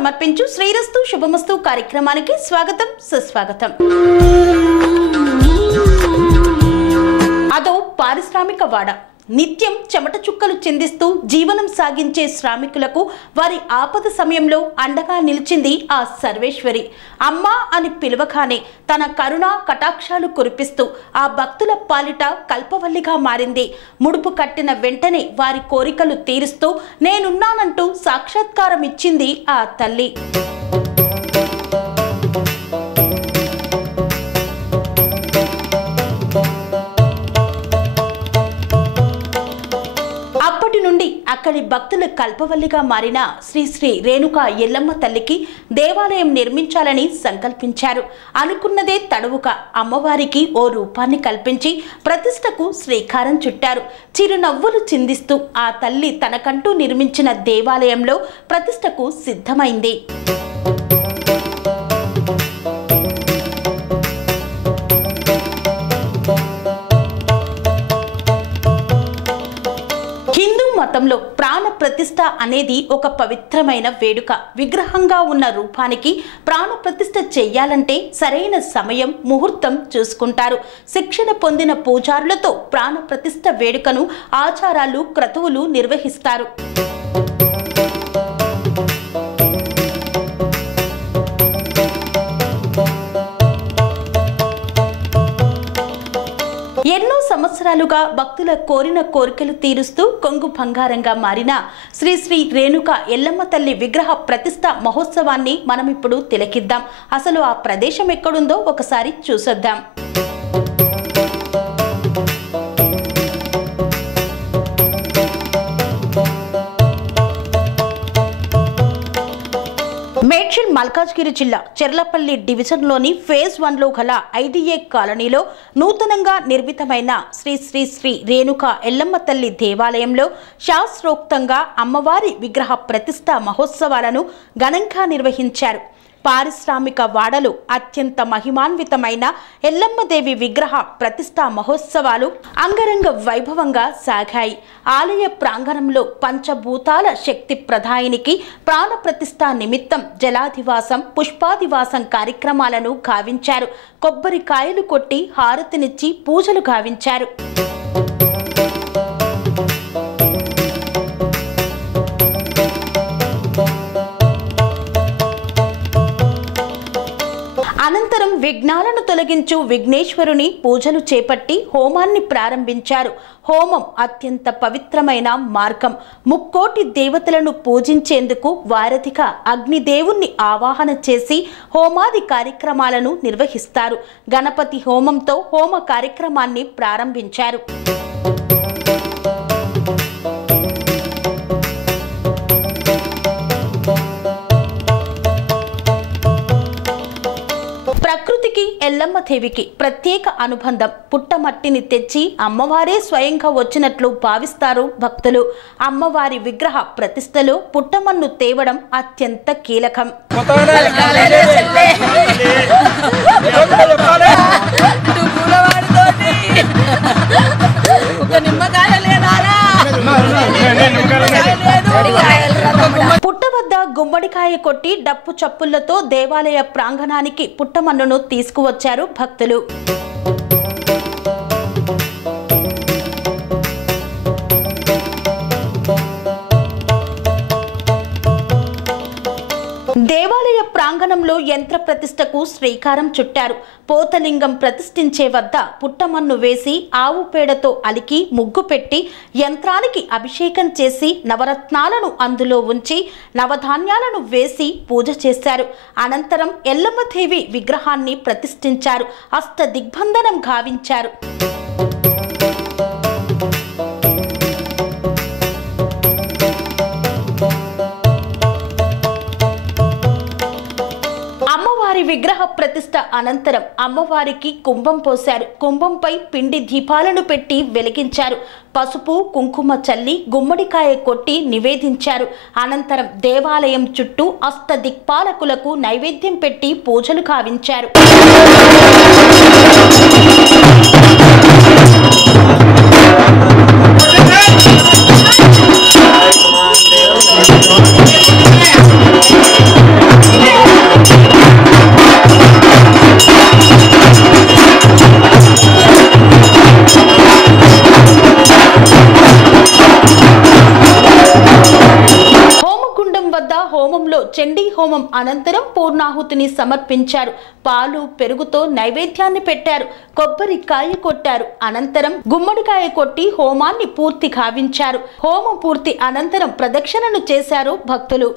సమర్పించు శ్రీరస్తు శుభమస్తు కార్యక్రమానికి స్వాగతం సుస్వాగతం. అదో పారిశ్రామిక వాడ. నిత్యం చెమట చుక్కలు చిందిస్తూ జీవనం సాగించే శ్రామికులకు వారి ఆపద సమయంలో అండగా నిలిచింది ఆ సర్వేశ్వరి. అమ్మా అని పిలవగానే తన కరుణ కటాక్షాలు కురిపిస్తూ ఆ భక్తుల పాలిట కల్పవల్లిగా మారింది. ముడుపు కట్టిన వెంటనే వారి కోరికలు తీరుస్తూ నేనున్నానంటూ సాక్షాత్కారం ఇచ్చింది ఆ తల్లి. అప్పటి నుండి అక్కడి భక్తుల కల్పవల్లిగా మారిన శ్రీ శ్రీ రేణుకా ఎల్లమ్మ తల్లికి దేవాలయం నిర్మించాలని సంకల్పించారు. అనుకున్నదే తడవుగా అమ్మవారికి ఓ రూపాన్ని కల్పించి ప్రతిష్టకు శ్రీకారం చుట్టారు. చిరునవ్వులు చిందిస్తూ ఆ తల్లి తనకంటూ నిర్మించిన దేవాలయంలో ప్రతిష్టకు సిద్ధమైంది. మతంలో ప్రాణ ప్రతిష్ఠ అనేది ఒక పవిత్రమైన వేడుక. విగ్రహంగా ఉన్న రూపానికి ప్రాణ ప్రతిష్ఠ చెయ్యాలంటే సరైన సమయం ముహూర్తం చూసుకుంటారు. శిక్షణ పొందిన పూజారులతో ప్రాణ ప్రతిష్ఠ వేడుకను ఆచారాలు క్రతువులు నిర్వహిస్తారు. ఎన్నో సంవత్సరాలుగా భక్తుల కోరిన కోరికలు తీరుస్తూ కొంగు బంగారంగా మారిన శ్రీ శ్రీ రేణుకా ఎల్లమ్మ తల్లి విగ్రహ ప్రతిష్ఠ మహోత్సవాన్ని మనం ఇప్పుడు తిలకిద్దాం. అసలు ఆ ప్రదేశం ఎక్కడుందో ఒకసారి చూసొద్దాం. మేడ్చల్ మల్కాజ్గిరి జిల్లా చెర్లపల్లి డివిజన్లోని ఫేజ్ 1లో గల ఐడిఏ కాలనీలో నూతనంగా నిర్మితమైన శ్రీ శ్రీ శ్రీ రేణుకా ఎల్లమ్మ తల్లి దేవాలయంలో శాస్త్రోక్తంగా అమ్మవారి విగ్రహ ప్రతిష్ఠ మహోత్సవాలను ఘనంగా నిర్వహించారు. పారిశ్రామిక వాడలో అత్యంత మహిమాన్వితమైన ఎల్లమ్మదేవి విగ్రహ ప్రతిష్ఠా మహోత్సవాలు అంగరంగ వైభవంగా సాగాయి. ఆలయ ప్రాంగణంలో పంచభూతాల శక్తి ప్రదాయినికి ప్రాణ ప్రతిష్ఠ నిమిత్తం జలాదివాసం పుష్పాదివాసం కార్యక్రమాలను గావించారు. కొబ్బరికాయలు కొట్టి హారతినిచ్చి పూజలు గావించారు. అనంతరం విఘ్నాలను తొలగించు విఘ్నేశ్వరుని పూజలు చేపట్టి హోమాన్ని ప్రారంభించారు. హోమం అత్యంత పవిత్రమైన మార్గం. ముక్కోటి దేవతలను పూజించేందుకు వారధిగా అగ్నిదేవుణ్ణి ఆవాహన చేసి హోమాది కార్యక్రమాలను నిర్వహిస్తారు. గణపతి హోమంతో హోమ కార్యక్రమాన్ని ప్రారంభించారు. ప్రకృతికి ఎల్లమ్మదేవికి ప్రత్యేక అనుబంధం. పుట్టమట్టిని తెచ్చి అమ్మవారే స్వయంగా వచ్చినట్లు భావిస్తారు భక్తులు. అమ్మవారి విగ్రహ ప్రతిష్టలో పుట్టమన్ను తేవడం అత్యంత కీలకం. పుట్ట వద్ద గుమ్మడికాయ కొట్టి డప్పు చప్పుళ్లతో దేవాలయ ప్రాంగణానికి పుట్టమన్నును తీసుకువచ్చారు భక్తులు. దేవాలయ ప్రాంగణంలో యంత్ర ప్రతిష్టకు శ్రీకారం చుట్టారు. పోతలింగం ప్రతిష్ఠించే వద్ద పుట్టమన్ను వేసి ఆవు పేడతో అలికి ముగ్గు పెట్టి యంత్రానికి అభిషేకం చేసి నవరత్నాలను అందులో ఉంచి నవధాన్యాలను వేసి పూజ చేశారు. అనంతరం ఎల్లమ్మదేవి విగ్రహాన్ని ప్రతిష్ఠించారు. అష్ట దిగ్బంధనం గావించారు. అమ్మవారి విగ్రహ ప్రతిష్ఠ అనంతరం అమ్మవారికి కుంభం పోశారు. కుంభంపై పిండి దీపాలను పెట్టి వెలిగించారు. పసుపు కుంకుమ చల్లి గుమ్మడికాయ కొట్టి నివేదించారు. అనంతరం దేవాలయం చుట్టూ అష్ట దిక్పాలకులకు నైవేద్యం పెట్టి పూజలు గావించారు. హోమంలో చండీ హోమం అనంతరం పూర్ణాహుతిని సమర్పించారు. పాలు పెరుగుతో నైవేద్యాన్ని పెట్టారు. కొబ్బరికాయ కొట్టారు. అనంతరం గుమ్మడికాయ కొట్టి హోమాన్ని పూర్తి గావించారు. హోమం పూర్తి అనంతరం ప్రదక్షిణను చేశారు భక్తులు.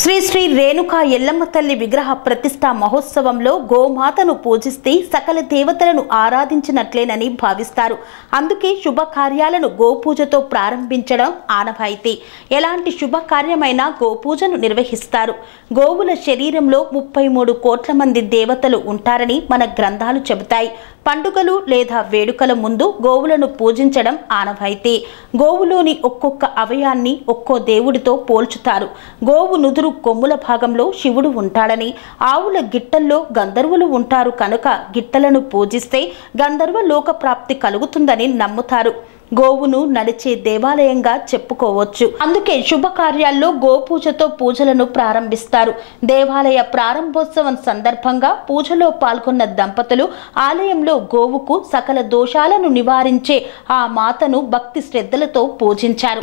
శ్రీ శ్రీ రేణుకా ఎల్లమ్మ తల్లి విగ్రహ ప్రతిష్ఠా మహోత్సవంలో గోమాతను పూజిస్తే సకల దేవతలను ఆరాధించినట్లేనని భావిస్తారు. అందుకే శుభకార్యాలను గోపూజతో ప్రారంభించడం ఆనవాయితీ. ఎలాంటి శుభకార్యమైనా గోపూజను నిర్వహిస్తారు. గోవుల శరీరంలో 33 కోట్ల మంది దేవతలు ఉంటారని మన గ్రంథాలు చెబుతాయి. పండుగలు లేదా వేడుకల ముందు గోవులను పూజించడం ఆనవాయితీ. గోవులోని ఒక్కొక్క అవయాన్ని ఒక్కో దేవుడితో పోల్చుతారు. గోవు నుదురు కొమ్ముల భాగంలో శివుడు ఉంటాడని, ఆవుల గిట్టల్లో గంధర్వులు ఉంటారు కనుక గిట్టలను పూజిస్తే గంధర్వ లోక ప్రాప్తి కలుగుతుందని నమ్ముతారు. గోవును నడిచే దేవాలయంగా చెప్పుకోవచ్చు. అందుకే శుభకార్యాల్లో గోపూజతో పూజలను ప్రారంభిస్తారు. దేవాలయ ప్రారంభోత్సవం సందర్భంగా పూజలో పాల్గొన్న దంపతులు ఆలయంలో గోవుకు సకల దోషాలను నివారించే ఆ మాతను భక్తి శ్రద్ధలతో పూజించారు.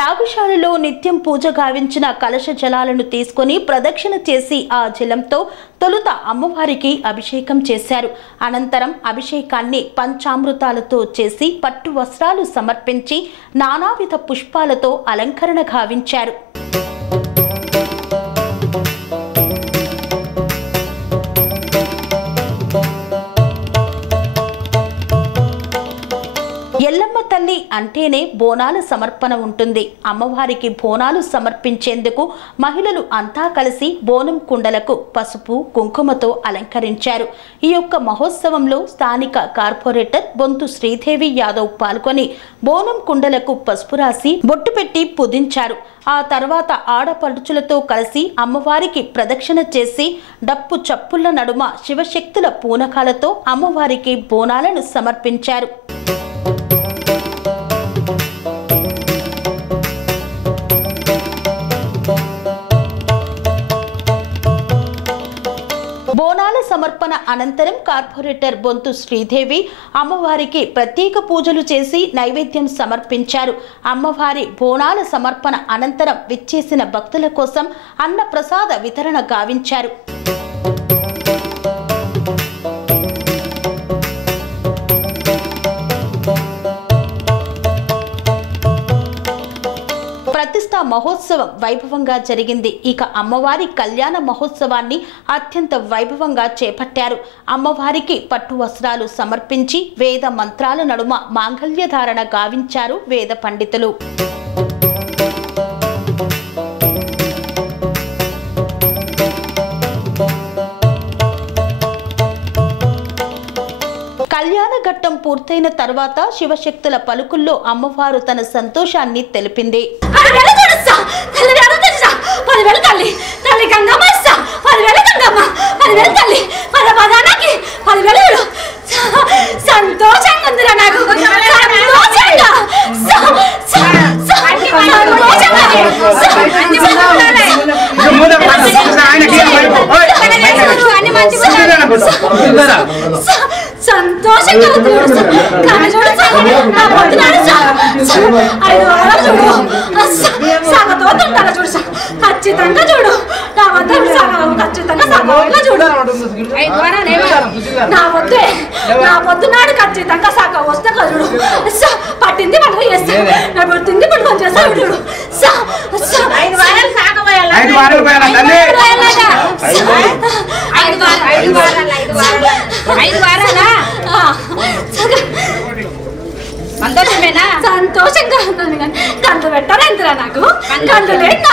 యాగశాలలో నిత్యం పూజ గావించిన కలశ జలాలను తీసుకొని ప్రదక్షిణ చేసి ఆ జలంతో తొలుత అమ్మవారికి అభిషేకం చేశారు. అనంతరం అభిషేకాన్ని పంచామృతాలతో చేసి పట్టు వస్త్రాలు సమర్పించి నానావిధ పుష్పాలతో అలంకరణ గావించారు. ఎల్లమ్మ తల్లి అంటేనే బోనాల సమర్పణ ఉంటుంది. అమ్మవారికి బోనాలు సమర్పించేందుకు మహిళలు అంతా కలిసి బోనం కుండలకు పసుపు కుంకుమతో అలంకరించారు. ఈ యొక్క మహోత్సవంలో స్థానిక కార్పొరేటర్ బొంతు శ్రీదేవి యాదవ్ పాల్గొని బోనం కుండలకు పసుపు రాసి బొట్టు పెట్టి పూజించారు. ఆ తర్వాత ఆడపడుచులతో కలిసి అమ్మవారికి ప్రదక్షిణ చేసి డప్పు చప్పుళ్ల నడుమ శివశక్తుల పూనకాలతో అమ్మవారికి బోనాలను సమర్పించారు. బోనాల సమర్పణ అనంతరం కార్పొరేటర్ బొంతు శ్రీదేవి అమ్మవారికి ప్రత్యేక పూజలు చేసి నైవేద్యం సమర్పించారు. అమ్మవారి బోనాల సమర్పణ అనంతరం విచ్చేసిన భక్తుల కోసం అన్న ప్రసాద వితరణ గావించారు. ప్రతిష్ఠా మహోత్సవం వైభవంగా జరిగింది. ఇక అమ్మవారి కళ్యాణ మహోత్సవాన్ని అత్యంత వైభవంగా చేపట్టారు. అమ్మవారికి పట్టు వస్త్రాలు సమర్పించి వేద మంత్రాల నడుమ మాంగళ్య ధారణ గావించారు వేద పండితులు. కళ్యాణ ఘట్టం పూర్తయిన తర్వాత శివశక్తుల పలుకుల్లో అమ్మవారు తన సంతోషాన్ని తెలిపింది. సంతోషంగా ఖచ్చితంగా చూడు ఖచ్చితంగా చూడు నా పొద్దు నా పొద్దునాడు ఖచ్చితంగా సగ వస్తే చూడు పట్టింది పండుగ చేస్తాడు నా పట్టింది పండుగ చేస్తాడు చూడు 5 వారాలు సాగబోయాలి 5 వారాలు సంతోషమేనా సంతోషంగా ఉన్నాను కానీ కంట పెట్టాలంతరా నాకు కంట లేదు.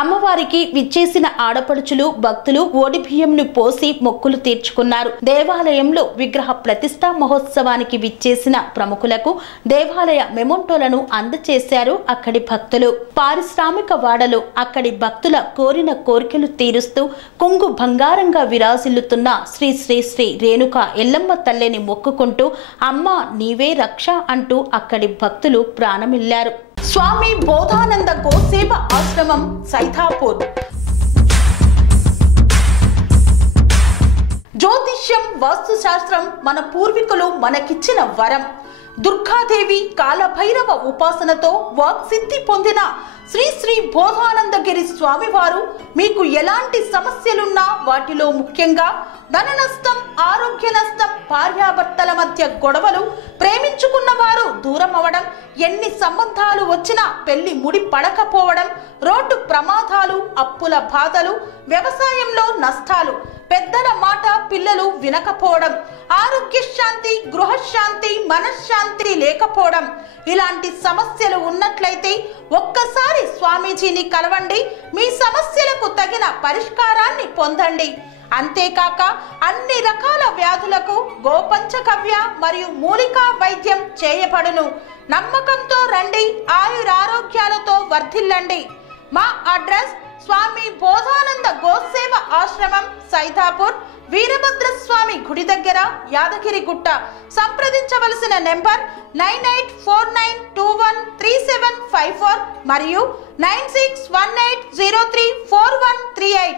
అమ్మవారి స్వామివారికి విచ్చేసిన ఆడపడుచులు భక్తులు ఓడి బియ్యంను పోసి మొక్కులు తీర్చుకున్నారు. దేవాలయంలో విగ్రహ ప్రతిష్ఠా మహోత్సవానికి విచ్చేసిన ప్రముఖులకు దేవాలయ మెమోంటోలను అందజేశారు అక్కడి భక్తులు. పారిశ్రామిక వాడలో అక్కడి భక్తుల కోరిన కోరికలు తీరుస్తూ కొంగు బంగారంగా విరాజిల్లుతున్న శ్రీ శ్రీ శ్రీ రేణుక ఎల్లమ్మ తల్లిని మొక్కుకుంటూ అమ్మా నీవే రక్ష అంటూ అక్కడి భక్తులు ప్రాణమిల్లారు. స్వామి బోధానంద గోసేవ ఆశ్రమం సైథాపూర్. జ్యోతిష్యం వాస్తుశాస్త్రం మన పూర్వీకులు మనకిచ్చిన వరం. దుర్గాదేవి కాలభైరవ ఉపాసనతో వాక్సిద్ధి పొందిన శ్రీ శ్రీ బోధానందగిరి స్వామివారు మీకు ఎలాంటి సమస్యలున్నా వాటిలో ముఖ్యంగా ధన నష్టం, ఆరోగ్య నష్టం, భార్యాభర్తల మధ్య గొడవలు, ప్రేమించుకున్న వారు దూరం అవడం, ఎన్ని సంబంధాలు వచ్చినా పెళ్లి ముడి పడకపోవడం, రోడ్డు ప్రమాదాలు, అప్పుల బాధలు, వ్యవసాయంలో నష్టాలు, పెద్దల మాట పిల్లలు వినకపోవడం, ఆరోగ్య శాంతి, గృహశాంతి, మనశ్శాంతి లేకపోవడం, ఇలాంటి సమస్యలు ఉన్నట్లయితే ఒక్కసారి స్వామీజీని కలవండి. మీ సమస్యలకు తగిన పరిష్కారాన్ని పొందండి. అంతేకాక అన్ని రకాల వ్యాధులకు గోపంచకవ్య మరియు మూలికా వైద్యం చేయబడును. నమ్మకంతో రండి, ఆయురారోగ్యాలతో వర్ధిల్లండి. మా అడ్రస్ స్వామి బోధానంద గోసేవ ఆశ్రమం సైథాపూర్, వీరభద్రస్వామి గుడి దగ్గర, యాదగిరిగుట్ట. సంప్రదించవలసిన నెంబర్ 9849213754 మరియు 9618034138.